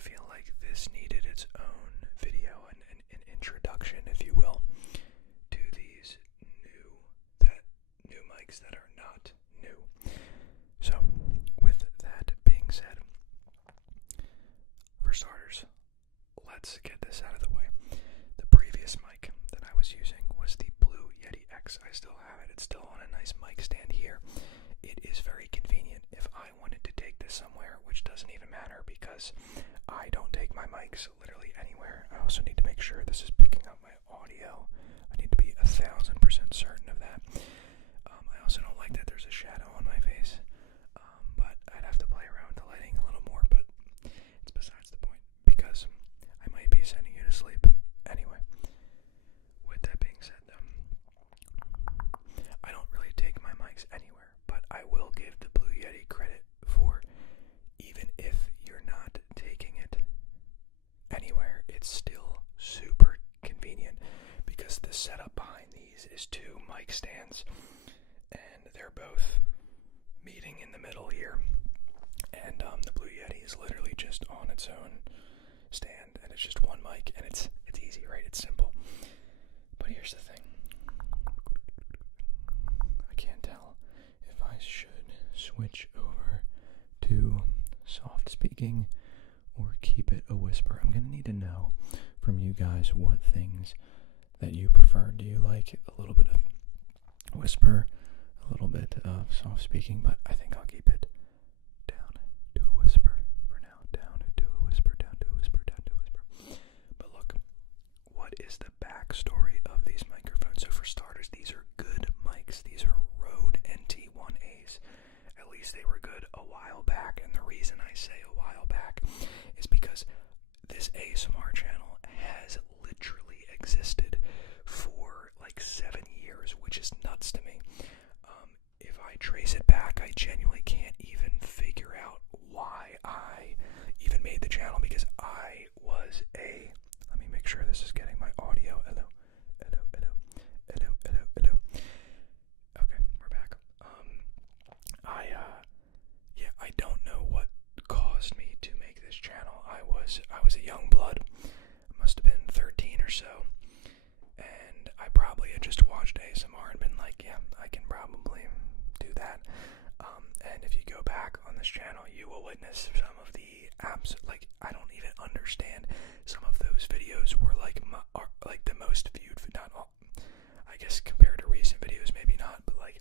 feel like this needed its own video and an introduction, if you will, to these new mics that are not new. So, with that being said, for starters, let's get this out of the way. The previous mic that I was using was the Blue Yeti X. I still have it. It's still on a nice mic stand here. It is very convenient if I wanted to take this somewhere, which doesn't even matter because I don't take my mics literally anywhere. I also need to make sure this is picking up my audio. I need to be 1000% certain of that. I also don't like that there's a shadow on my face, but I'd have to play around with the lighting a little more, but it's besides the point because I might be sending you to sleep anyway. With that being said, I don't really take my mics anywhere, but I will give the Blue Yeti credit for, even if you're not taking it anywhere, it's still super convenient because the setup behind these is two mic stands and they're both meeting in the middle here, and the Blue Yeti is literally just on its own stand and it's just one mic, and it's easy, right? It's simple. But here's the thing, I can't tell if I should switch over to soft speaking or keep it a whisper. I'm gonna need to know from you guys what things that you prefer. Do you like a little bit of whisper, a little bit of soft speaking? But I think I'll keep it down to a whisper for now. Down to a whisper, down to a whisper, down to a whisper. But look, what is the backstory of these microphones? So for starters, these are good mics. These are Rode NT1As. At least they were good a while back, and the reason I say a while back is because this ASMR channel has literally existed for like 7 years, which is nuts to me. If I trace it back, I genuinely can't even figure out why I even made the channel, because I was let me make sure this is getting my audio. Hello. Okay, we're back. I don't know what caused me to make this channel. I was a young blood. I must have been 13 or so, and I probably had just watched ASMR and been like, yeah, I can probably do that. And if you go back on this channel, you will witness some of the apps. Like, I don't even understand. Some of those videos were like the most viewed. Not all, I guess, compared to recent videos, maybe not, but like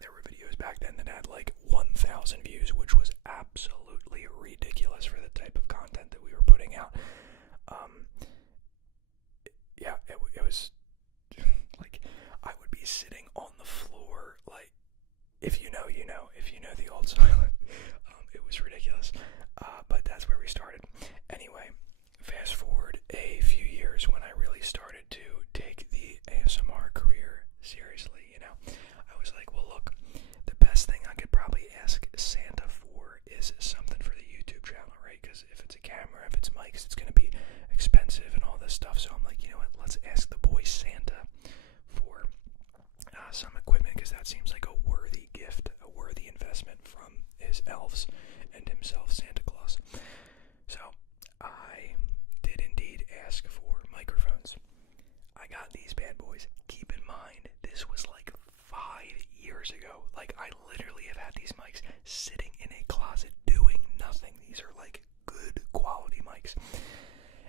there were videos back then that had like 1,000 views, which was absolutely ridiculous for the type of content that we were putting out. It was like I would be sitting on the floor, like, if you know, you know, if you know the old silent. It was ridiculous, but that's where we started. Anyway, fast forward a few years when I really started to take the ASMR career seriously, you know. I was like, well, look, the best thing I could probably ask Santa for is something for the YouTube channel, right? Because if it's a camera, if it's mics, it's going to be expensive and all this stuff. So I'm like, you know what, let's ask the boy Santa for some equipment, because that seems like a worthy gift, a worthy investment from his elves and himself, Santa Claus. So I did indeed ask for microphones. I got these bad boys. Keep in mind, this was like 5 years ago. Like, I literally have had these mics sitting in a closet doing nothing. These are like good quality mics,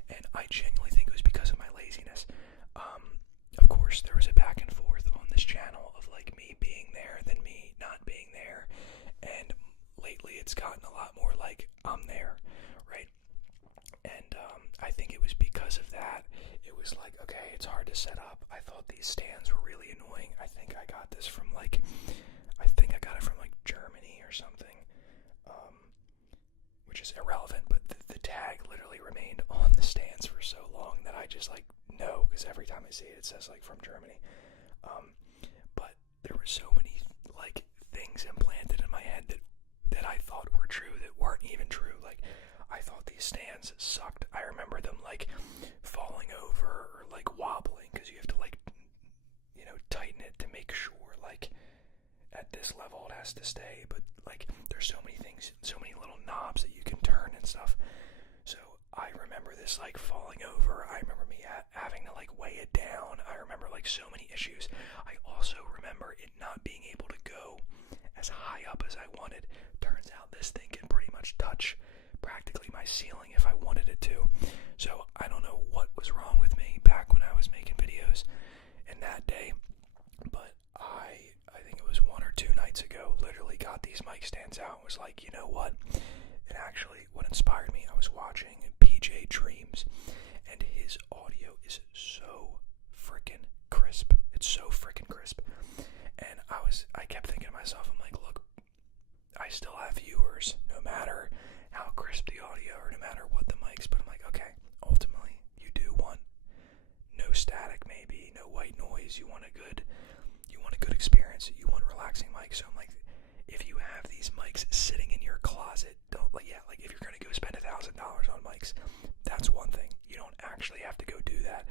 and I genuinely think it was because of my laziness. Of course, there was a back and forth on this channel of like me being there than me not being there, and lately it's gotten a lot more like I'm there, right? And I think it was because of that. It was like, okay, it's hard to set up. I thought these stands were really annoying. I think I got it from like Germany or something, which is irrelevant, but the tag literally remained on the stands for so long that I just like know, because every time I see it, it says like from Germany. But there were so many like things implanted in my head that I thought were true that weren't even true. Like, I thought these stands sucked. I remember them like falling over or like wobbling, because you have to like, you know, tighten it to make sure like at this level it has to stay. But like, there's so many things, so many little knobs that you can turn and stuff. So just like falling over. I remember me having to like weigh it down. I remember like so many issues. I also remember it not being able to go as high up as I wanted. Turns out this thing can pretty much touch practically my ceiling if I wanted it to. So I don't know what was wrong with me back when I was making videos in that day, but I think it was 1 or 2 nights ago, literally got these mic stands out and was like, you know what? And actually, what inspired me, I was watching PJ Dreams, and his audio is so freaking crisp. It's so freaking crisp. And I kept thinking to myself, I'm like, look, I still have viewers, no matter how crisp the audio or no matter what the mics, but I'm like, okay, ultimately, you do want no static, maybe, no white noise. You want a good experience. You want relaxing mics. So I'm like, if you have these mics sitting in your closet, like if you're gonna go spend $1,000 on mics, that's one thing. You don't actually have to go do that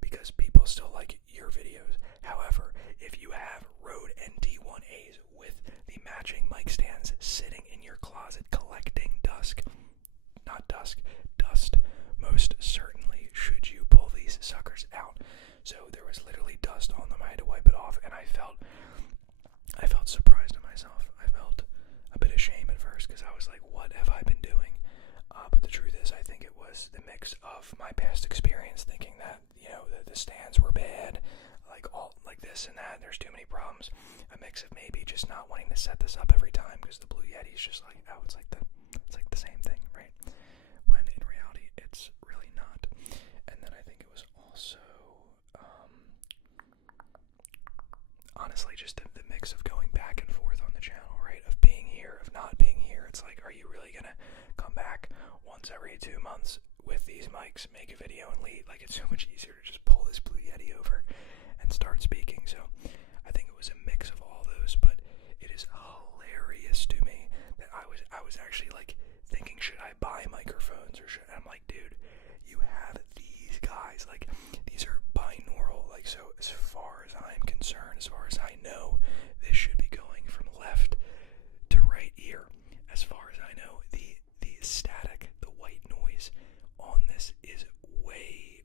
because people still like your videos. However, if you have Rode NT1As with the matching mic stands sitting in your closet collecting dust, most certainly should you pull these suckers out. So there was literally dust on them. I had to wipe it off, and I felt surprised at myself. I felt a bit ashamed at first because I was like, what have I been doing? But the truth is, I think it was the mix of my past experience, thinking that, you know, the stands were bad, like this and that, there's too many problems. A mix of maybe just not wanting to set this up every time because the Blue Yeti's just like, oh, it's like the same thing, right? When in reality, it's really not. And then I think it was also, honestly, just the mix of going back and forth on the channel, right? Of being here, of not being here. It's like, are you really gonna come back once every 2 months with these mics, make a video and leave? Like, it's so much easier to just pull this Blue Yeti over and start speaking. So I think it was a mix of all those, but it is hilarious to me that I was actually like thinking, should I buy microphones or should, and I'm like, dude, you have these guys, like, these are binaural, like, so as far as I'm concerned, as far as I know, this should be going from left to right ear. As far as I know, the static, the white noise on this is way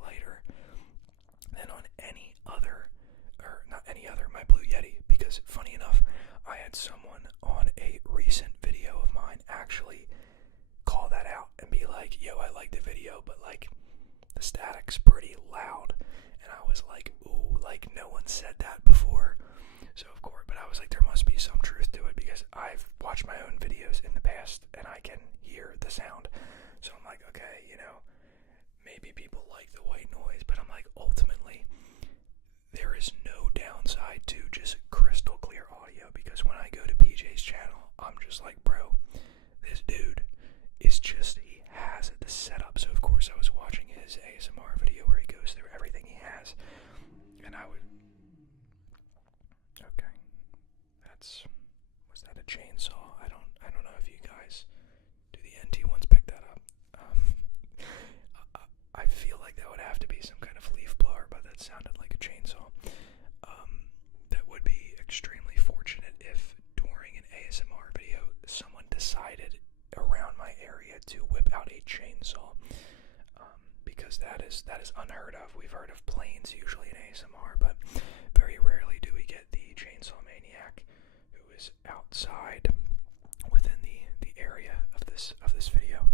lighter than on any other, or not any other, my Blue Yeti, because funny enough, I had someone on a recent video of mine actually call that out and be like, yo, I like the video, but like the static's pretty loud. And I was like, ooh, like no one said that before. So of course, but I was like, there must be some truth to it because I've watched my own videos in the past and I can hear the sound. So I'm like, okay, you know, maybe people like the white noise, but I'm like, ultimately, there is no downside to just crystal clear audio, because when I go to PJ's channel, I'm just like, bro, this dude is just, he has the setup. So of course I was watching his ASMR video where he goes through everything he has, and I would, okay, was that a chainsaw? I don't know if you guys, do the NT ones pick that up? I feel like that would have to be some kind of leaf blower, but that sounded like a chainsaw. That would be extremely fortunate if during an ASMR video someone decided around my area to whip out a chainsaw, because that is unheard of. We've heard of planes usually in ASMR, but very rarely do we get the chainsaw maniac who is outside within the area of this video.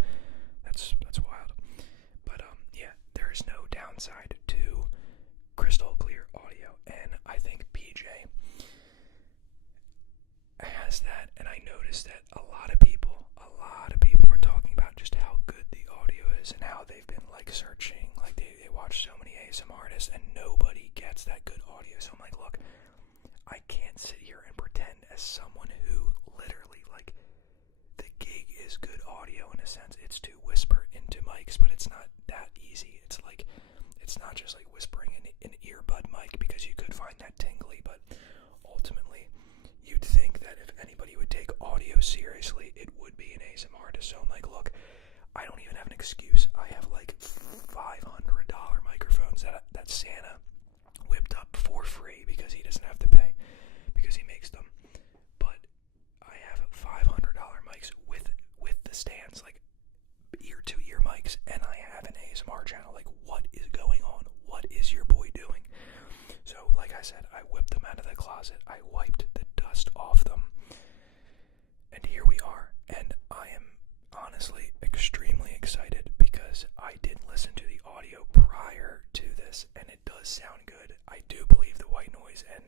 That's wild. But yeah, there is no downside to crystal clear audio, and I think PJ has that, and I noticed that a lot of people are talking about just how good the audio is and how they've been like searching, like they watch so many ASMRtists and nobody gets that good audio. So I'm like, look, I can't sit here and pretend as someone who literally, like, the gig is good audio in a sense. It's to whisper into mics, but it's not that easy. It's like, it's not just like whispering in an earbud mic, because you could find that tingly, but ultimately you'd think that if anybody would take audio seriously, it would be an ASMRtist. So I'm like, look, I don't even have an excuse. I have like $500 microphones that Santa whipped up for free because he doesn't have to pay, because he makes them. But I have $500 mics with the stands, like ear-to-ear mics said, I whipped them out of the closet. I wiped the dust off them. And here we are. And I am honestly extremely excited because I did listen to the audio prior to this, and it does sound good. I do believe the white noise and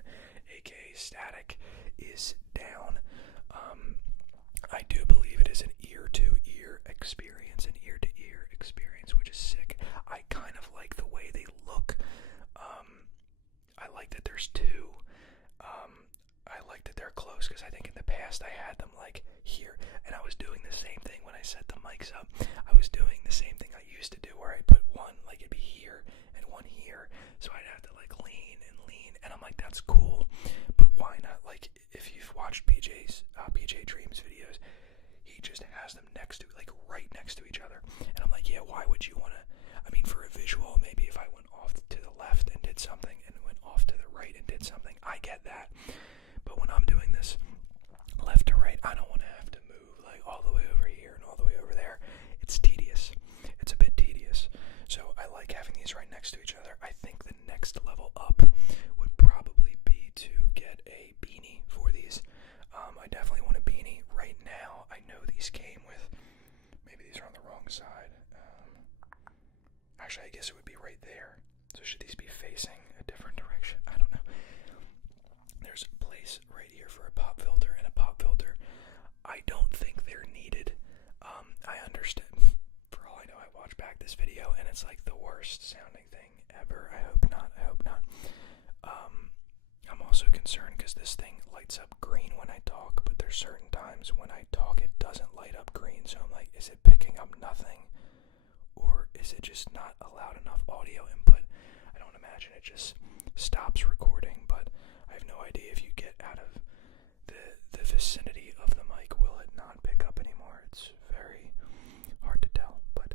aka static is down. I do believe it is an ear-to-ear experience, an ear-to-ear experience, which is sick. I kind of like the way they look. I like that there's two. I like that they're close because I think in the past I had them like here, and I was doing the same thing when I set the mics up. I was doing the same thing I used to do where I'd put one, like it'd be here and one here, so I'd have to like lean, and I'm like, that's cool, but why not? Like, if you've watched PJ Dreams videos, he just has them next to, like right next to each other, and I'm like, yeah, why would you want to? I mean, for a visual, maybe if I went off to the left and did something and went off to the right and did something, I get that. But when I'm doing this left to right, I don't want to have to move like all the way over here and all the way over there. It's tedious. It's a bit tedious. So I like having these right next to each other. I think the next level up would probably be to get a beanie for these. I definitely want a beanie right now. I know these came with, maybe these are on the wrong side. Actually, I guess it would be right there. So should these be facing a different direction? I don't know. There's a place right here for a pop filter and a pop filter. I don't think they're needed. I understand. For all I know, I watched back this video and it's like the worst sounding thing ever. I hope not. I'm also concerned because this thing lights up green when I talk, but there's certain times when I talk it doesn't light up green, so I'm like, is it picking up nothing? Or is it just not allowed enough audio input? I don't imagine it just stops recording, but I have no idea if you get out of the vicinity of the mic, will it not pick up anymore? It's very hard to tell, but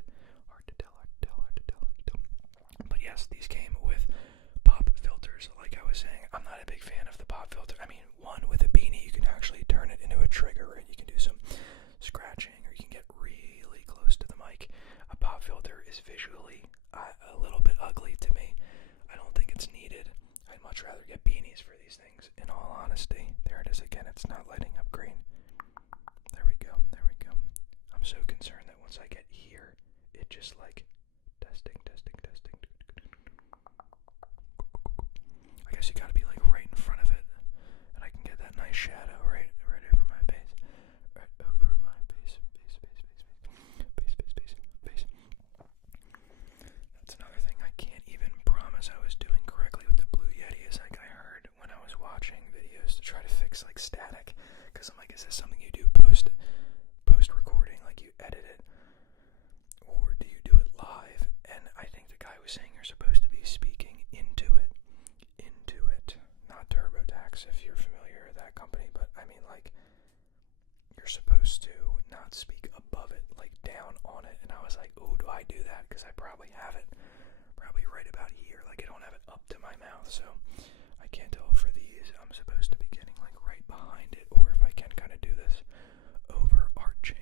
hard to tell. But yes, these came with pop filters. Like I was saying, I'm not a big fan of the pop filter. I mean, one with a beanie, you can actually turn it into a trigger, right? You can do some scratching, or you can get really close to the mic. A pop filter is visually a little bit ugly to me. I don't think it's needed. I'd much rather get beanies for these things, in all honesty. There it is again, it's not lighting up green. There we go. I'm so concerned that once I get here, it just like, testing. I guess you gotta be like right in front of it, and I can get that nice shadow right over my face. Right over my face. That's another thing I can't even promise I was doing correctly with the Blue Yeti, is like I heard when I was watching videos to try to fix like static, because I'm like, is this something you do post recording, like you edit it, or do you do it live? And I think the guy was saying you're supposed to be speaking into it, not TurboTax if you're familiar with that company, but I mean like you're supposed to not speak above it, like down on it. And I was like, ooh, do I do that? Because I probably have it probably right about here, like I don't have it up to my mouth, so I can't tell if for these I'm supposed to be getting like right behind it, or if I can kind of do this overarching.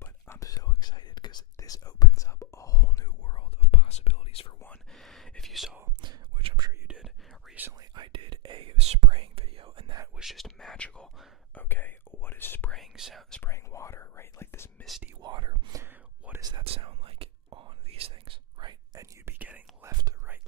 But I'm so excited because this opens up a whole new world of possibilities. For one, if you saw, which I'm sure you did recently, I did a spraying video, and that was just magical. Okay, what is spraying water, right? Like this misty water. What does that sound like on these things, right? And you'd be getting left to right,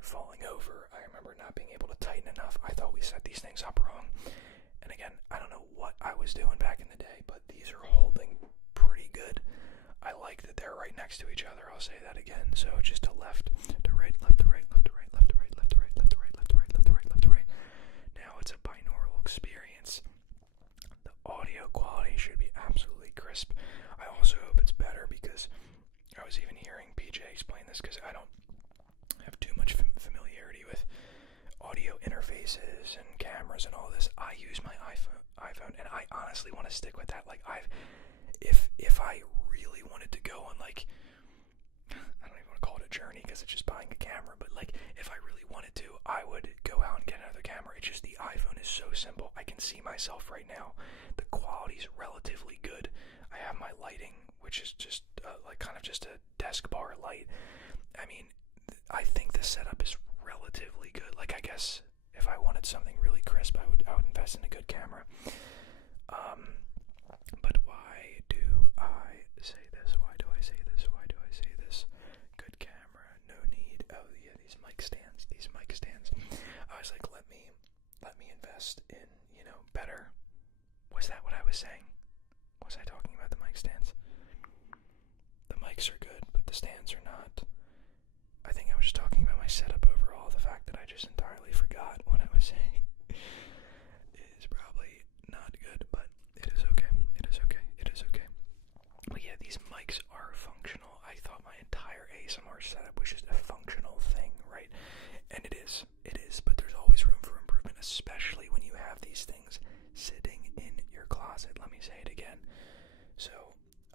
it falling over. I remember not being able to tighten enough. I thought we set these things up wrong. And again, I don't know what I was doing back in the day, but these are holding pretty good. I like that they're right next to each other. I'll say that again. So just to left, to right, left to right, left to right, left to right, left to right, left to right, left to right, left to right, left to right. Now it's a binaural experience. The audio quality should be absolutely crisp. I also hope it's better because I was even hearing PJ explain this because I don't have too much familiarity with audio interfaces and cameras and all this. I use my iPhone, and I honestly want to stick with that. Like if I really wanted to go on like, I don't even want to call it a journey because it's just buying a camera, but like if I really wanted to, I would go out and get another camera. It's just the iPhone is so simple. I can see myself right now. The quality's relatively good. I have my lighting, which is just like kind of just a desk bar light. I mean, I think the setup is relatively good. Like, I guess if I wanted something really crisp, I would invest in a good camera. But why do I say this? Why do I say this? Why do I say this? Good camera, no need. Oh yeah, these mic stands. I was like, let me invest in, better. Was that what I was saying? Was I talking about the mic stands? The mics are good, but the stands are not. I think I was just talking about my setup overall. The fact that I just entirely forgot what I was saying is probably not good, but it is okay. But yeah, these mics are functional. I thought my entire ASMR setup was just a functional thing, right? And it is, but there's always room for improvement, especially when you have these things sitting in your closet. Let me say it again. So,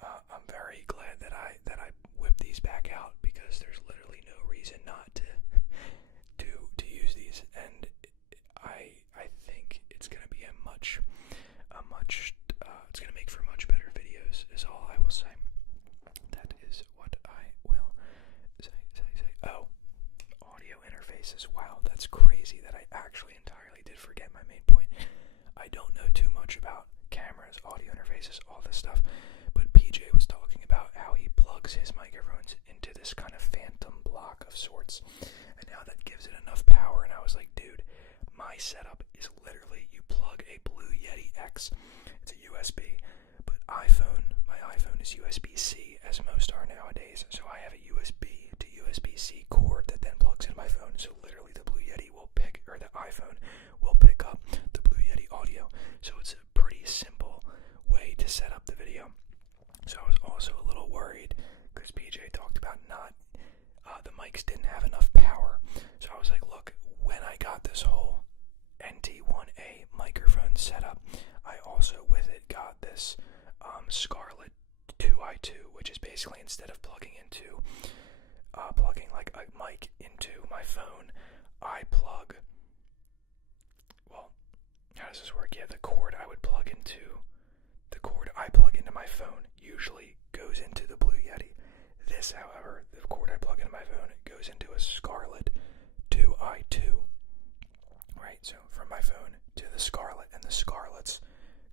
I'm very glad that I whipped these back out because there's literally no reason not to use these, and I think it's gonna be it's gonna make for much better videos. Is all I will say. That is what I will say. Oh, audio interfaces. Wow, that's crazy that I actually entirely did forget my main point. I don't know too much about cameras, audio interfaces, all this stuff, but PJ was talking about how he plugs his microphones into this kind of phantom block of sorts, and how that gives it enough power. And I was like, dude, my setup is literally, you plug a Blue Yeti X, it's a USB, but my iPhone is USB-C, as most are nowadays, so I have a USB to USB-C cord that then plugs into my phone, so literally the iPhone will pick up the Blue Yeti audio. So it's a pretty simple way to set up the video. So I was also a little worried because PJ talked about the mics didn't have enough power. So I was like, look, when I got this whole NT1A microphone set up, I also with it got this Scarlett 2i2, which is basically instead of plugging like a mic into my phone, I plug, well, how does this work? Yeah, the cord I plug into my phone usually goes into the Blue Yeti. This, however, the cord I plug into my phone goes into a Scarlett 2i2. Right, so from my phone to the Scarlett, and the Scarletts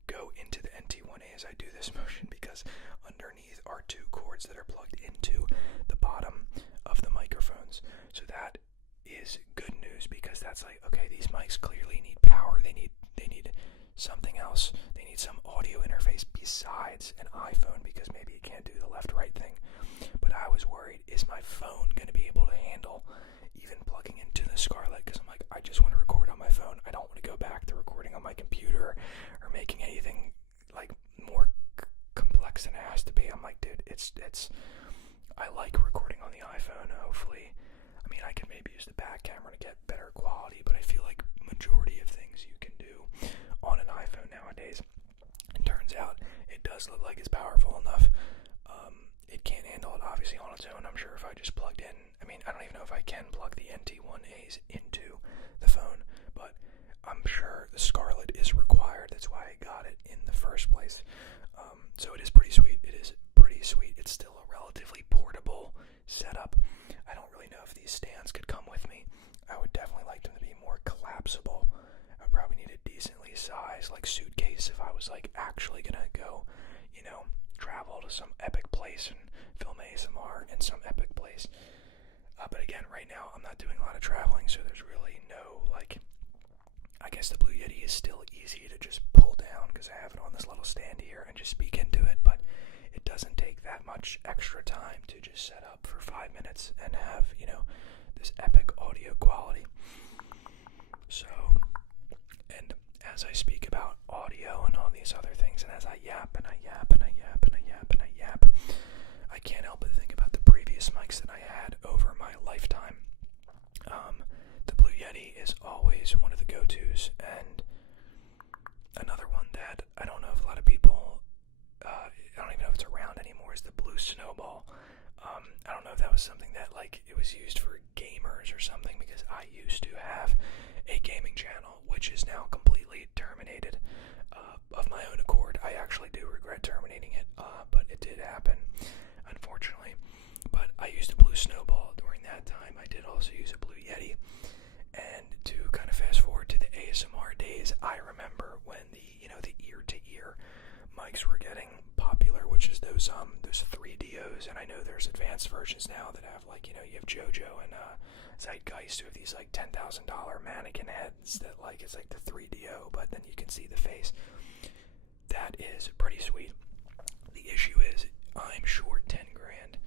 go into the NT1A as I do this motion because underneath are two cords that are plugged into the bottom of the microphones. So that is good news because that's like, okay, these mics clearly need power. They need something else. They need some audio interface besides an iPhone because maybe it can't do the left-right thing. But I was worried, is my phone going to be able to handle even plugging into the Scarlett? Because I'm like, I just want to record on my phone. I don't want to go back to recording on my computer or making anything like more complex than it has to be. I'm like, dude, I like recording on the iPhone, hopefully. I mean, I can maybe use the back camera to get better quality, but I feel like majority of things you can do on an iPhone nowadays. It turns out it does look like it's powerful enough. It can't handle it obviously on its own. I'm sure if I just plugged in, I mean, I don't even know if I can plug the NT1As into the phone, but I'm sure the Scarlett is required. That's why I got it in the first place. So it is pretty sweet. It's still a relatively portable setup. I don't really know if these stands could come with me. I would definitely like them to be more collapsible. I would probably need a decently sized like suitcase if I was like actually gonna go, travel to some epic place and film ASMR in some epic place. But again, right now I'm not doing a lot of traveling, so there's really no, like, I guess the Blue Yeti is still easy to just pull down because I have it on this little stand here and just speak into it, but it doesn't take that much extra time to just set up for 5 minutes and have, you know, this epic audio quality. So, and as I speak about audio and all these other things, and as I yap and I yap and I yap and I yap and I yap, I can't help but think about the previous mics that I had over my lifetime. The Blue Yeti is always one of the go-tos, and another one that I don't know if a lot of people, I don't even know if it's around anymore, is the Blue Snowball. I don't know if that was something that, like, it was used for gamers or something, because I used to have a gaming channel, which is now completely terminated of my own accord. I actually do regret terminating it, but it did happen, unfortunately. But I used a Blue Snowball during that time. I did also use a Blue Yeti. And to kind of fast forward to the ASMR days, I remember when the, you know, the ear-to-ear mics were getting popular, which is those 3DOs, and I know there's advanced versions now that have, like, you know, you have JoJo and Zeitgeist, who have these like $10,000 mannequin heads that, like, it's like the 3DO, but then you can see the face. That is pretty sweet. The issue is I'm short 10 grand,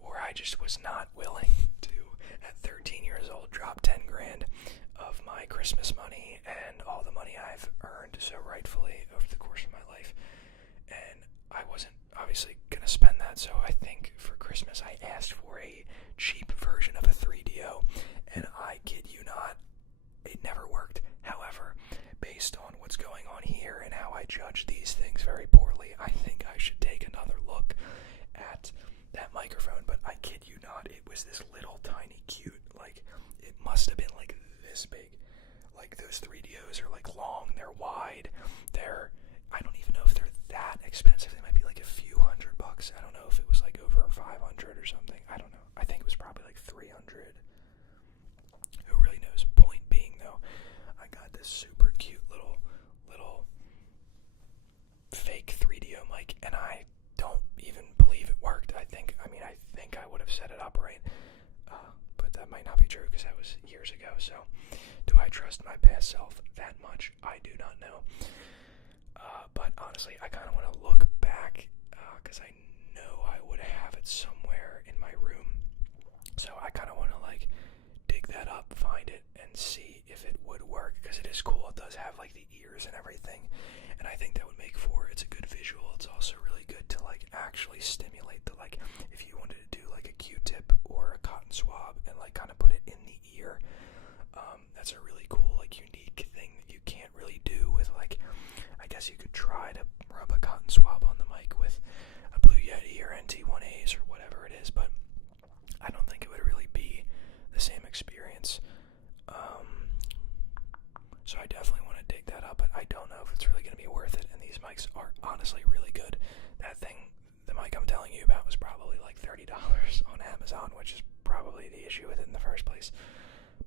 or I just was not willing to, at 13 years old, drop 10 grand of my Christmas money and all the money I've earned so rightfully over the course of my life. And I wasn't obviously going to spend that, so I think for Christmas I asked for a cheap version of a 3DO, and I kid you not, it never worked. However, based on what's going on here and how I judge these things very poorly, I think I should take another look at that microphone. But I kid you not, it was this little tiny cute, like, it must have been like this big. Like, those 3DOs are like long, they're wide, I don't even know if they're that expensive. They might be like a few $100. I don't know if it was like over 500 or something. I don't know. I think it was probably like 300. Who really knows? Point being, though, I got this super cute little fake 3DO mic, and I don't even believe it worked. I think I would have set it up right, but that might not be true because that was years ago. So, do I trust my past self that much? I do not know. But honestly, I kind of want to look back because I know I would have it somewhere in my room. So I kind of want to, like, dig that up, find it, and see if it would work, because it is cool. It does have, like, the ears and everything, and I think that would make for, it's a good visual. It's also really good to, like, actually stimulate the, like, if you wanted to do, like, a Q-tip or a cotton swab and, like, kind of put it in the ear. That's a really cool, like, unique thing that you can't really do with, like, I guess you could try to rub a cotton swab on the mic with a Blue Yeti or NT1As or whatever it is, but I don't think it would really be the same experience. So I definitely want to dig that up, but I don't know if it's really going to be worth it, and these mics are honestly really good. That thing, the mic I'm telling you about, was probably like $30 on Amazon, which is probably the issue with it in the first place.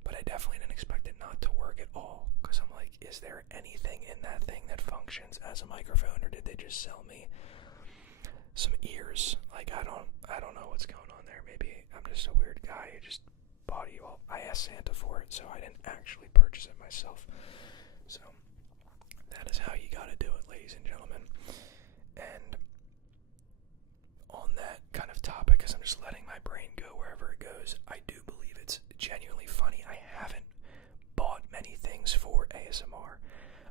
But I definitely didn't expect it not to work at all, because I'm like, is there anything in that thing that functions as a microphone, or did they just sell me some ears? Like, I don't know what's going on there. Maybe I'm just a weird guy who just bought you all. I asked Santa for it, so I didn't actually purchase it myself. So that is how you gotta do it, ladies and gentlemen. And on that kind of topic, because I'm just letting my brain go wherever it goes, I do believe it's genuinely funny. I haven't bought many things for ASMR.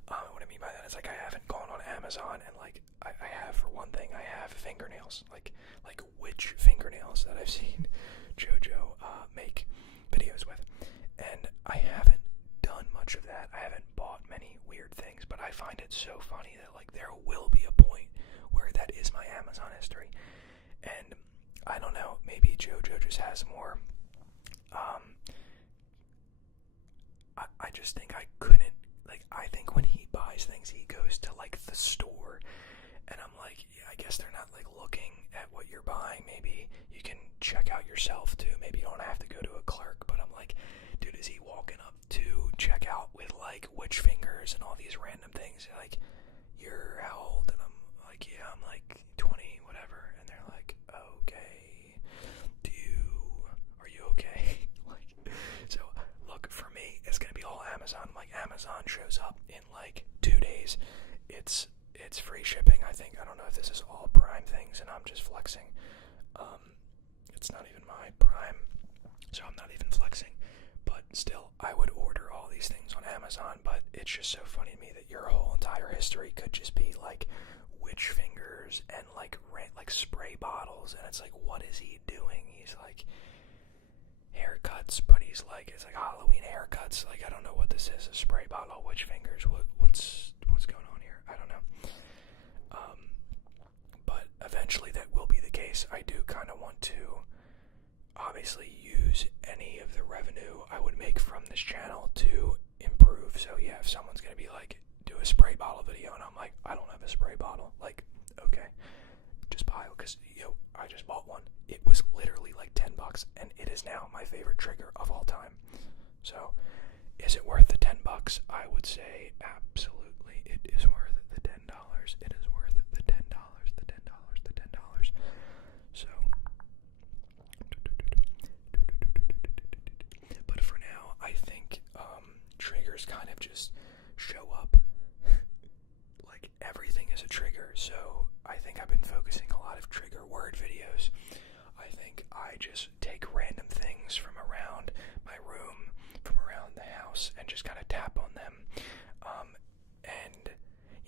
What I mean by that is, like, I haven't gone on Amazon and, like, I have, for one thing, I have fingernails, like witch fingernails that I've seen JoJo make videos with, and I haven't done much of that. I haven't bought many weird things, but I find it so funny that, like, there will be a point where that is my Amazon history, and I don't know, maybe JoJo just has more. I just think I couldn't, like, I think when he buys things, he goes to, like, the store, and I'm like, yeah, I guess they're not, like, looking at what you're buying. Maybe you can check out yourself, too. Maybe you don't have to go to a clerk, but I'm like, dude, is he walking up to check out with, like, witch fingers and all these random things? Like, you're how old? And I'm like, yeah, I'm like 20, whatever, and they're like, okay, are you okay? these. It's free shipping, I think. I don't know if this is all Prime things and I'm just flexing. It's not even my Prime, so I'm not even flexing. But still, I would order all these things on Amazon, but it's just so funny to me that your whole entire history could just be like witch fingers and like spray bottles, and it's like, what is he doing? He's like haircuts, but he's like, it's like Halloween haircuts. Like, I don't know what this is, a spray bottle, witch fingers. What's going on here? I don't know. But eventually that will be the case. I do kind of want to obviously use any of the revenue I would make from this channel to improve. So yeah, if someone's gonna be like, do a spray bottle video, and I'm like, I don't have a spray bottle, like, okay, just buy it, because I just bought one. It was literally like $10, and it is now my favorite trigger of all time. So is it worth the $10? I would say absolutely it is worth the $10. It is worth the $10, the $10, the $10. So but for now, I think triggers kind of just show up. Like, everything is a trigger, so I think I've been focusing a lot of trigger word videos. I think I just take random things from around my room, from around the house, and just kind of tap on them. And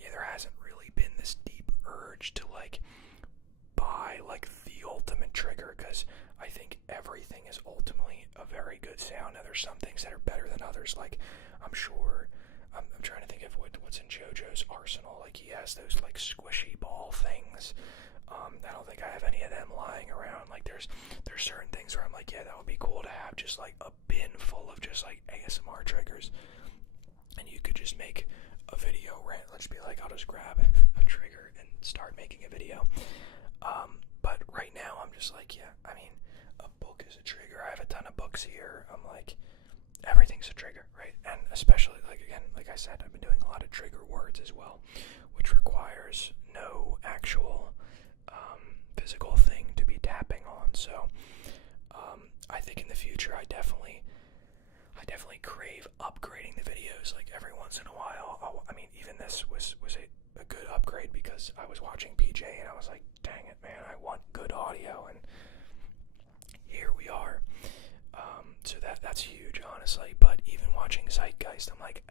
yeah, there hasn't really been this deep urge to like buy like the ultimate trigger, because I think everything is ultimately a very good sound. Now, there's some things that are better than others. Like, I'm sure, I'm trying to think of what's in JoJo's arsenal. Like, he has those like squishy ball things. I don't think I have any of them lying around. Like, there's certain things where I'm like, yeah, that would be cool to have just like a bin full of just like ASMR triggers, and you could just make a video. Let's be like, I'll just grab a trigger and start making a video. But right now I'm just like, yeah, I mean, a book is a trigger. I have a ton of books here. I'm like, everything's a trigger, right? And especially, like, again, like I said, I've been doing a lot of trigger words as well, which requires no actual physical thing to be tapping on. So I think in the future I definitely crave upgrading the videos. Like, every once in a while, I mean, even this was a good upgrade, because I was watching PJ and I was like, dang it, man, I want good audio, and here we are. So that's huge, honestly. But even watching Zeitgeist, I'm like,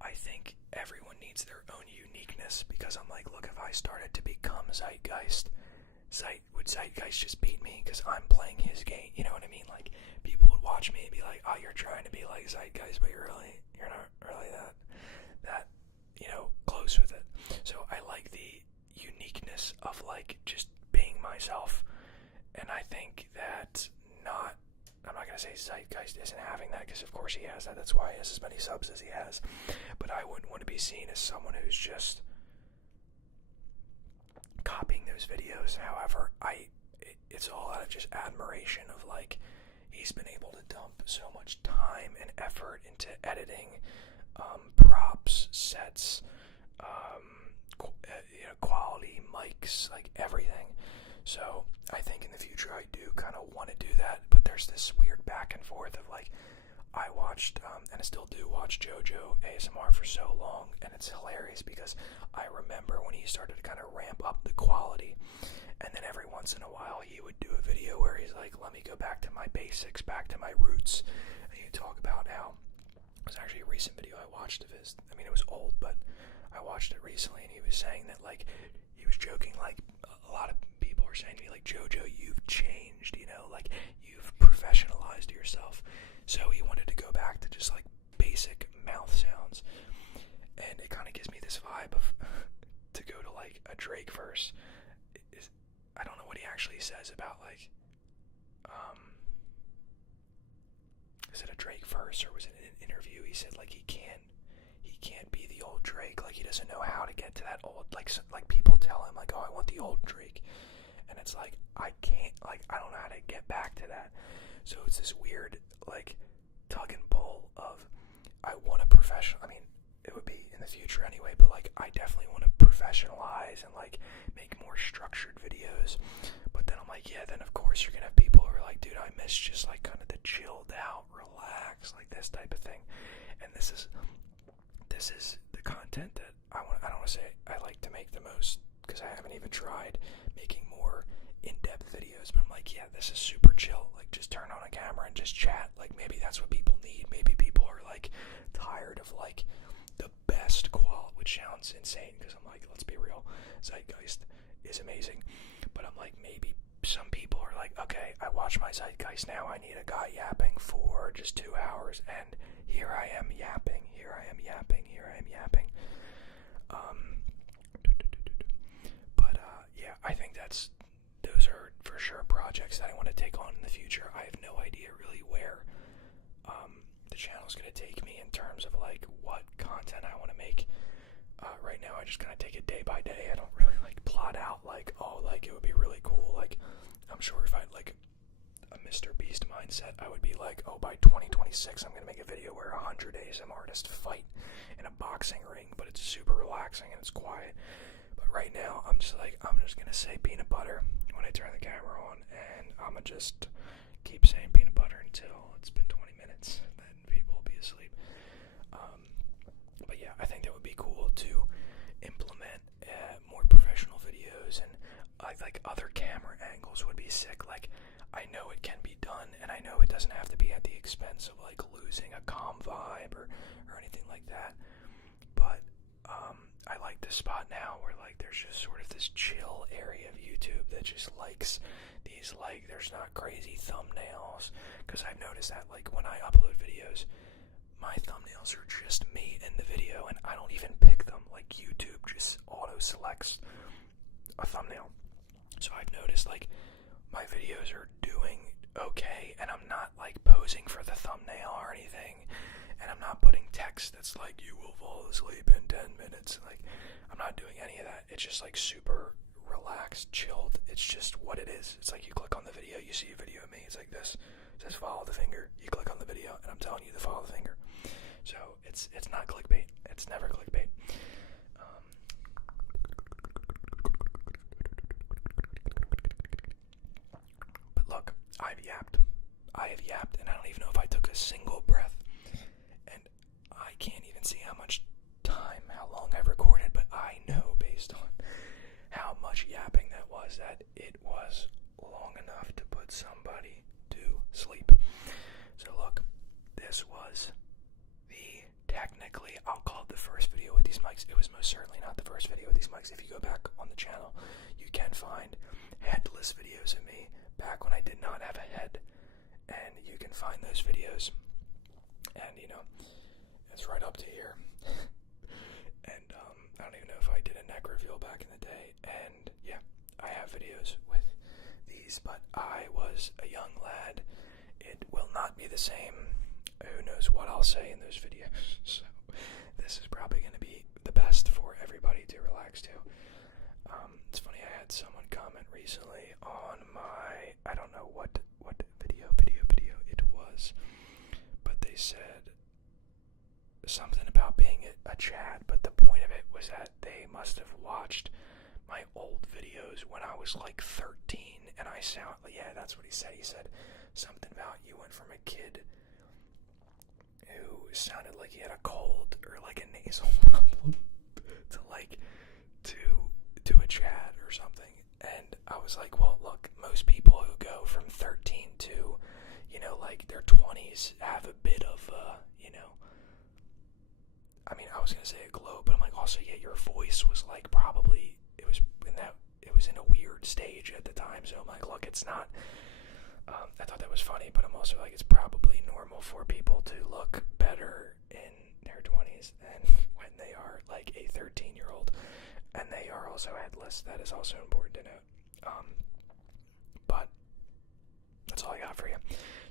I think everyone needs their own uniqueness, because I'm like, look, if I started to become Zeitgeist, would Zeitgeist just beat me because I'm playing his game? You know what I mean? Like, people would watch me and be like, oh, you're trying to be like Zeitgeist, but you're not really that close with it. So I like the uniqueness of like just being myself, and I think that I'm not gonna say Zeitgeist isn't having that, because of course he has that. That's why he has as many subs as he has. But I wouldn't want to be seen as someone who's just copying those videos. However, it's all out of just admiration of like, he's been able to dump so much time and effort into editing, props, sets, quality, mics, like everything. So I think in the future I do kind of want to do that, but there's this weird back and forth of like, I watched, and I still do watch JoJo ASMR for so long, and it's hilarious because I remember when he started to kind of ramp up the quality, and then every once in a while he would do a video where he's like, let me go back to my basics, back to my roots, and you talk about how, it was actually a recent video I watched of his, I mean, it was old, but I watched it recently, and he was saying that, like, he was joking, like, a lot of people are saying to me, like, JoJo, you've changed, like, you've professionalized yourself. So he wanted to go back to just like basic mouth sounds, and it kind of gives me this vibe of to go to like a Drake verse. I don't know what he actually says about like, is it a Drake verse or was it in an interview? He said like he can't be the old Drake, like he doesn't know how to get to that old, like people tell him like, oh, I want the old Drake, and it's like, I can't, like, I don't know how to get back to that. So it's this weird, like, tug and pull of, I want to I mean, it would be in the future anyway, but, like, I definitely want to professionalize and, like, make more structured videos. But then I'm like, yeah, then of course you're going to have people who are like, dude, I miss just, like, kind of the chilled out, relax, like, this type of thing. And this is this is the content that I don't want to say I like to make the most, because I haven't even tried making more in-depth videos, but I'm like, yeah, this is super chill. Like, just turn on a camera and just chat. Like, maybe that's what people need. Maybe people are like tired of like the best quality, which sounds insane because I'm like, let's be real, Zeitgeist is amazing, but I'm like, maybe some people are like, okay, I watch my Zeitgeist now, I need a guy yapping for just 2 hours, and here I am yapping, here I am yapping, here I am yapping. Yeah, I think those are for sure projects that I want to take on in the future. I have no idea really where the channel's going to take me in terms of like what content I want to make. Right now I just kind of take it day by day. I don't really like plot out like, oh, like it would be really cool. Like, I'm sure if I had like a Mr. Beast mindset, I would be like, oh, by 2026 I'm going to make a video where 100 ASMRtists fight in a boxing ring, but it's super relaxing and it's quiet. But right now I'm just like, I'm just going to say peanut butter when I turn the camera on, and I'm going to just keep saying peanut butter until it's been 20 minutes, then people will be asleep. But yeah, I think that would be cool to implement more professional videos, and like other camera angles would be sick. Like, I know it can be done, and I know it doesn't have to be at the expense of like losing a calm vibe or anything like that. But I like this spot now where like there's just sort of this chill area of YouTube that just likes these, like, there's not crazy thumbnails, because I've noticed that like when I upload videos, my thumbnails are just me in the video and I don't even pick them. Like, YouTube just auto selects a thumbnail. So I've noticed like my videos are doing okay, and I'm not like posing for the thumbnail or anything, and I'm not putting text that's like, you will fall asleep in 10 minutes. Like, I'm not doing any of that. It's just like super relaxed, chilled. It's just what it is. It's like you click on the video, you see a video of me, it's like this. It says follow the finger. You click on the video and I'm telling you to follow the finger. So it's not clickbait. It's never clickbait. But look, I have yapped, and I don't even know if I took a single breath. And I can't even see how long I've recorded, but I know based on how much yapping that it was long enough to put somebody to sleep. So look, this was technically, I'll call it the first video with these mics. It was most certainly not the first video with these mics. If you go back on the channel, you can find headless videos of me back when I did not have a head, and you can find those videos, and you know, it's right up to here. And I don't even know if I did a neck reveal back in the day, and yeah, I have videos with these, but I was a young lad. It will not be the same. Who knows what I'll say in those videos. So this is probably going to be the best for everybody to relax to. It's funny, I had someone comment recently on my, I don't know what video it was, but they said something about being a Chad, but the point of it was that they must have watched my old videos when I was like 13, and I sound, yeah, that's what he said. He said something about you went from a kid who sounded like he had a cold or like a nasal problem to like to a Chad or something. And I was like, well, look, most people who go from 13 to, you know, like their 20s have a bit of you know, I mean, I was gonna say a glow, but I'm like, also, yeah, your voice was like probably, it was in a weird stage at the time. So I'm like, look, it's not, I thought that was funny, but I'm also like, it's probably normal for people to look better in their 20s than when they are like a 13-year-old, and they are also headless. That is also important to note. But that's all I got for you.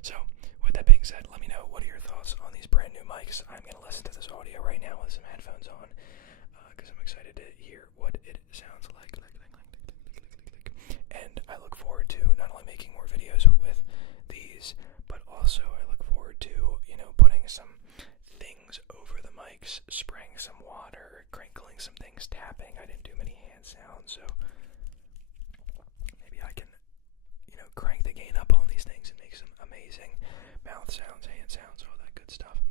So with that being said, let me know, what are your thoughts on these brand new mics? I'm going to listen to this audio right now with some headphones on, because I'm excited to hear what it sounds like. And I look forward to not only making more videos with these, but also I look forward to, you know, putting some things over the mics, spraying some water, crinkling some things, tapping. I didn't do many hand sounds, so maybe I can, you know, crank the gain up on these things and make some amazing mouth sounds, hand sounds, all that good stuff.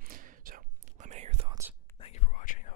So let me know your thoughts. thank you for watching.